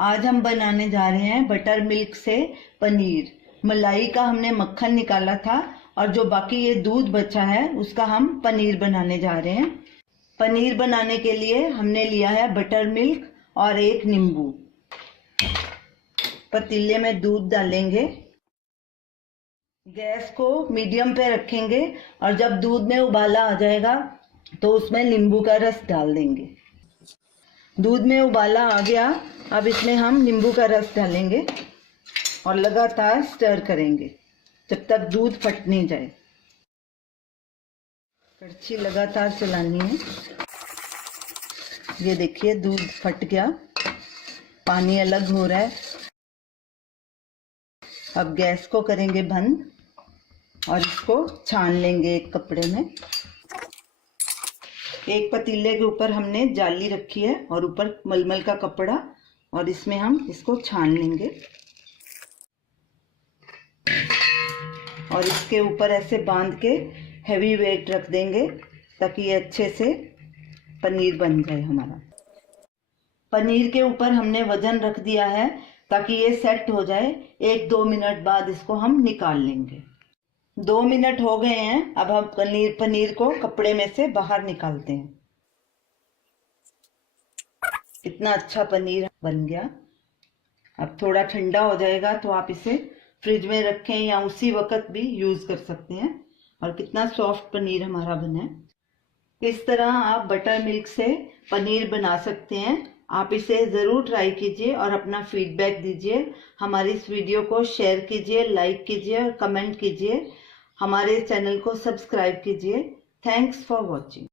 आज हम बनाने जा रहे हैं बटर मिल्क से पनीर। मलाई का हमने मक्खन निकाला था और जो बाकी ये दूध बचा है उसका हम पनीर बनाने जा रहे हैं। पनीर बनाने के लिए हमने लिया है बटर मिल्क और एक नींबू। पतीले में दूध डालेंगे, गैस को मीडियम पे रखेंगे और जब दूध में उबाला आ जाएगा तो उसमें नींबू का रस डाल देंगे। दूध में उबाला आ गया, अब इसमें हम नींबू का रस डालेंगे और लगातार स्टर करेंगे जब तक दूध फट नहीं जाए। कड़छी लगातार चलानी है। ये देखिए दूध फट गया, पानी अलग हो रहा है। अब गैस को करेंगे बंद और इसको छान लेंगे एक कपड़े में। एक पतीले के ऊपर हमने जाली रखी है और ऊपर मलमल का कपड़ा, और इसमें हम इसको छान लेंगे और इसके ऊपर ऐसे बांध के हैवी वेट रख देंगे ताकि ये अच्छे से पनीर बन जाए हमारा। पनीर के ऊपर हमने वजन रख दिया है ताकि ये सेट हो जाए। 1-2 मिनट बाद इसको हम निकाल लेंगे। 2 मिनट हो गए हैं। अब हम पनीर को कपड़े में से बाहर निकालते हैं। कितना अच्छा पनीर बन गया। अब थोड़ा ठंडा हो जाएगा तो आप इसे फ्रिज में रखें या उसी वक्त भी यूज कर सकते हैं। और कितना सॉफ्ट पनीर हमारा बना है। इस तरह आप बटर मिल्क से पनीर बना सकते हैं। आप इसे ज़रूर ट्राई कीजिए और अपना फीडबैक दीजिए। हमारी इस वीडियो को शेयर कीजिए, लाइक कीजिए और कमेंट कीजिए। हमारे चैनल को सब्सक्राइब कीजिए। Thanks for watching.